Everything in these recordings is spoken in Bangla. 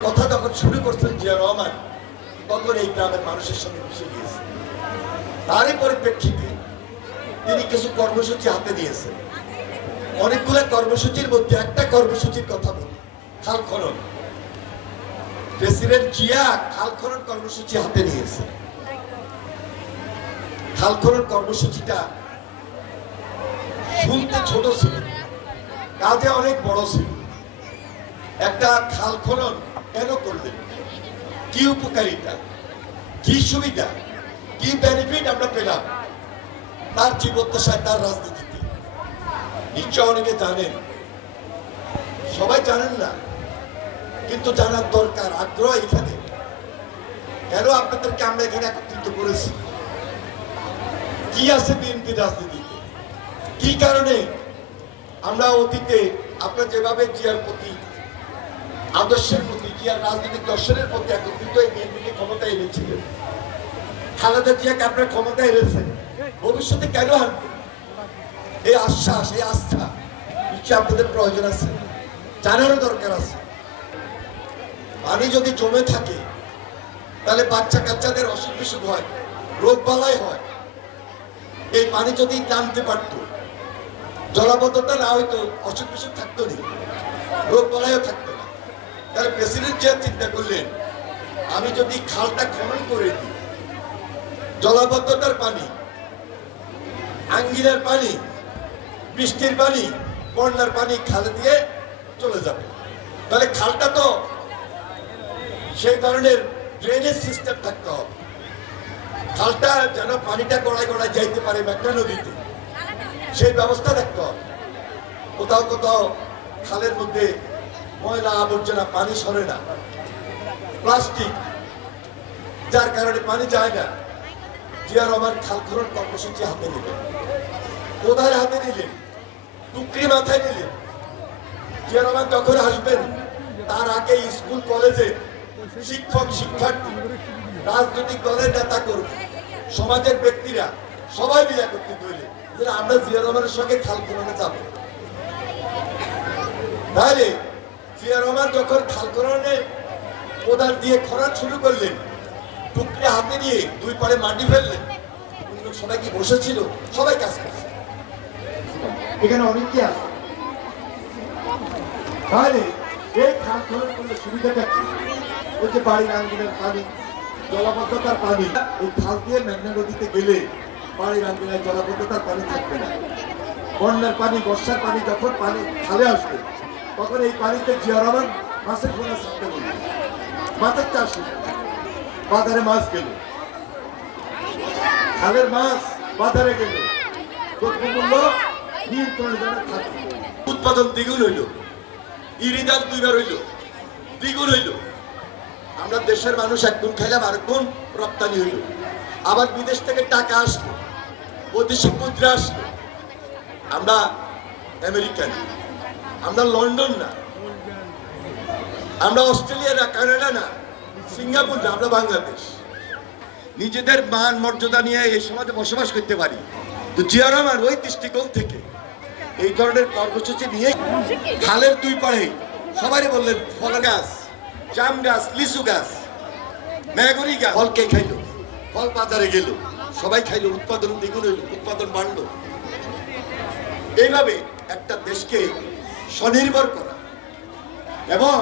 কথা যখন শুরু করছেন জিয়া রহমান, তখন এই গ্রামের মানুষের সঙ্গে মিশে গিয়েছে। তারই পরিপ্রেক্ষিতে তিনি কিছু কর্মসূচি হাতে নিয়েছেন। অনেকগুলো কর্মসূচির মধ্যে একটা কর্মসূচির কথা বলি, খাল খনন। প্রেসিডেন্ট জিয়া খাল খনন কর্মসূচি হাতে নিয়েছে। খাল খনন কর্মসূচিটা শুনতে ছোট ছিল, কাজে অনেক বড় ছিল। একটা খাল খনন কেন করলেন? কি উপকারিতা? কি সুবিধা? কি বেনিফিট আমরা পেলাম? তার জীবদ্দশায়, তার রাজনীতিতে। নিশ্চয় অনেকে জানেন। সবাই জানেন না, কিন্তু জানার দরকার, আগ্রহ এখানে। কেন আপনাদেরকে আমরা এখানে একত্রিত করেছি? কি আছে বিএনপি রাজনীতিতে? কি কারণে? আমরা অতীতে আপনারা যেভাবে জিয়ার প্রতি আদর্শের প্রতি জিয়ার রাজনৈতিক দর্শনের প্রতি একত্রিত এই বিএনপিকে ক্ষমতা এনেছিলেন খালেদা জিয়াকে আপনার ক্ষমতা এনেছেন ভবিষ্যতে কেন হারবেন এই আশ্বাস, এই আস্থা নিশ্চয় আপনাদের প্রয়োজন আছে। জানারও দরকার আছে। পানি যদি জমে থাকে, তাহলে বাচ্চা কাচ্চাদের অসুখ বিসুখ হয়, রোগ বালাই হয়। এই পানি যদি জানতে পারত, জলাবদ্ধতা না হয়তো অসুখ বিসুখ থাকতো না, রোগ বালাইও থাকতো। তাহলে প্রেসিডেন্ট যে চিন্তা করলেন, আমি যদি খালটা খনন করে দিই, জলাবদ্ধতার পানি, আঙ্গিনার পানি, বৃষ্টির পানি, বন্যার পানি খালে দিয়ে চলে যাবে। তাহলে খালটা তো সেই ধরনের ড্রেনেজ সিস্টেম থাকতে হবে। খালটা যেন পানিটা গড়ায় গড়ায় যাইতে পারে মেঘনা নদীতে, সেই ব্যবস্থা থাকতে হবে। কোথাও কোথাও খালের মধ্যে ময়লা আবর্জনা পানি সরে না। প্লাস্টিক, যার কারণে পানি যায় না। জিয়া রহমান খাল খনন কর্মসূচি হাতে নিলেন। কোদায় হাতে নিলেন? টুকরি মাথায় নিলেন। জিয়া রহমান যখন আসবেন, তার আগে স্কুল, কলেজে শিক্ষক, শিক্ষার্থী, রাজনৈতিক দলের নেতা কর্মী, সমাজের ব্যক্তিরা সবাই মিলে একত্রিত হইলেন। যে আমরা জিয়া রহমানের সঙ্গে খাল খননে যাব। তাহলে জিয়া রহমান যখন খাল খননে কোদাল দিয়ে খনন শুরু করলেন, টুকরি হাতে নিয়ে দুই পারে মাটি ফেললেন, অন্য সবাই কি বসেছিল? সবাই কাজ করছে। এখানে অনেকে আছে। তাহলে এই খাল খনন করলে সুবিধাটা কি? ওই যে বাড়ির আঙ্গিনের পানি, জলাবদ্ধতার পানি, এই খাল দিয়ে মেঘনা নদীতে গেলে বাড়ির আঙ্গিনায় জলাবদ্ধতার পানি থাকবে না। বন্যার পানি, বর্ষার পানি যখন পানি খালে আসবে তখন এই পানিতে জিয়া রহমান মাছের পোনা ছাড়তে বলবে মাছের চাষ। বাজারে মাছ গেল। খালের মাছ বাজারে গেল। থাকে উৎপাদন দ্বিগুণ হইল। ইরিদাম দুইবার হইল। দ্বিগুণ হইল। আমরা দেশের মানুষ একগুণ খাইলাম আরেকগুণ রপ্তানি হইল। আবার বিদেশ থেকে টাকা আসলো। বৈদেশিক মুদ্রা আসলো। আমরা আমেরিকান। আমরা লন্ডন না। আমরা অস্ট্রেলিয়া না, কানাডা না, সিঙ্গাপুর না, আমরা বাংলাদেশ। নিজেদের মান, মর্যাদা নিয়ে এই সমাজে বসবাস করতে পারি। তো জিয়া রহমান ওই দৃষ্টিকোণ থেকে এই ধরনের কর্মসূচি নিয়ে খালের দুই পাড়ে সবারই বললেন, ফল গাছ, জাম গাছ, লিচু গাছ, ম্যাগরি গাছ, ফল কে খাইলো? ফল বাজারে গেল। সবাই খাইলো, উৎপাদন দ্বিগুণ হইল, উৎপাদন বাড়লো। এইভাবে একটা দেশকে স্বনির্ভর করা। এবং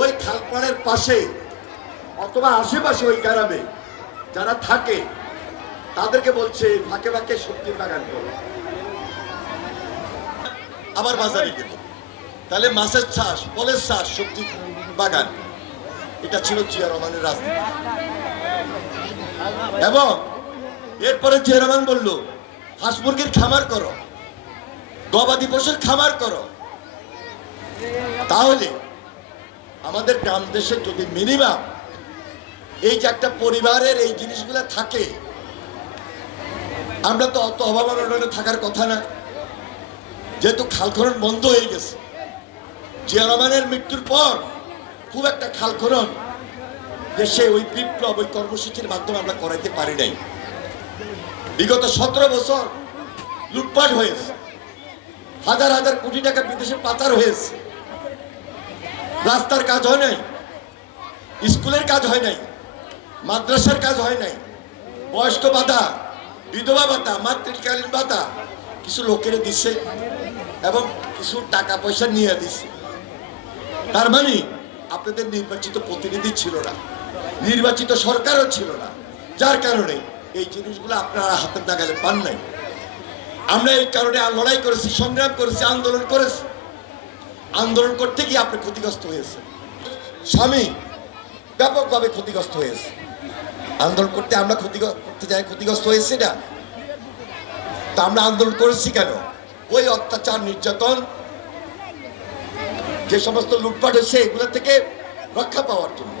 ওই খালপাড়ের পাশে অথবা আশেপাশে ওই গ্রামে যারা থাকে, তাদেরকে বলছে, ফাঁকে ফাঁকে সবজির বাগান করো। আবার বাজারে গেল। তাহলে মাছের চাষ, ফলের চাষ সবজি বাগান, এটা ছিল জিয়া রহমানের রাজনীতি। এবং এরপরে জিয়া রহমান বলল, হাঁস মুরগির খামার করো, গবাদি পশুর খামার করো। তাহলে আমাদের গ্রাম দেশে যদি মিনিমাম এই যে একটা পরিবারের এই জিনিসগুলো থাকে, আমরা তো অত অভাব থাকার কথা না। যেহেতু খাল খনন বন্ধ হয়ে গেছে, জিয়া রহমানের মৃত্যুর পর খুব একটা খাল খনন দেশে ওই বিপ্লব, ওই কর্মসূচির মাধ্যমে আমরা করাইতে পারি নাই। বিগত সতেরো বছর লুটপাট হয়েছে, হাজার হাজার কোটি টাকা বিদেশে পাচার হয়েছে। রাস্তার কাজ হয় নাই, স্কুলের কাজ হয় নাই, মাদ্রাসার কাজ হয় নাই, বয়স্ক ভাতা বিধবা ভাতা মাতৃকালীন ভাতা কিছু লোকের দিচ্ছে এবং কিছু টাকা পয়সা নিয়ে দিচ্ছে তার মানে আপনাদের নির্বাচিত প্রতিনিধি ছিল না, নির্বাচিত সরকারও ছিল না, যার কারণে এই জিনিসগুলো আপনারা হাতের নাগালে পান নাই। আমরা এই কারণে লড়াই করেছি, সংগ্রাম করেছি, আন্দোলন করেছি। আন্দোলন করতে গিয়ে আপনি ক্ষতিগ্রস্ত হয়েছে স্বামী ব্যাপকভাবে ক্ষতিগ্রস্ত হয়েছে। আন্দোলন করতে আমরা ক্ষতি করতে যাই, ক্ষতিগ্রস্ত হয়েছি না? তা আমরা আন্দোলন করেছি কেন? ওই অত্যাচার, নির্যাতন, যে সমস্ত লুটপাট হয়েছে, এগুলো থেকে রক্ষা পাওয়ার জন্য।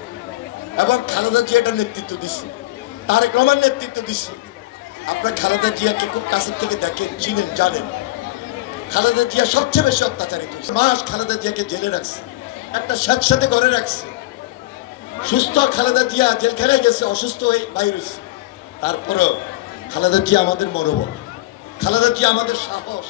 এবং খালেদা জিয়াটার নেতৃত্ব দিচ্ছে তারেক রহমান নেতৃত্ব দিচ্ছে আপনার খালেদা জিয়াকে খুব কাছের থেকে দেখেন, চিনেন, জানেন। খালেদা জিয়া সবচেয়ে বেশি অত্যাচারিত হয়েছে। মাস খালেদা জিয়াকে জেলে রাখছে। একটা স্যাঁতস্যাঁতে ঘরে রাখছে। সুস্থ খালেদা জিয়া জেলখানায় গেছে, অসুস্থ হয়ে বাইর হয়েছে। তারপরেও খালেদা জিয়া আমাদের মনোবল। খালেদা জিয়া আমাদের সাহস।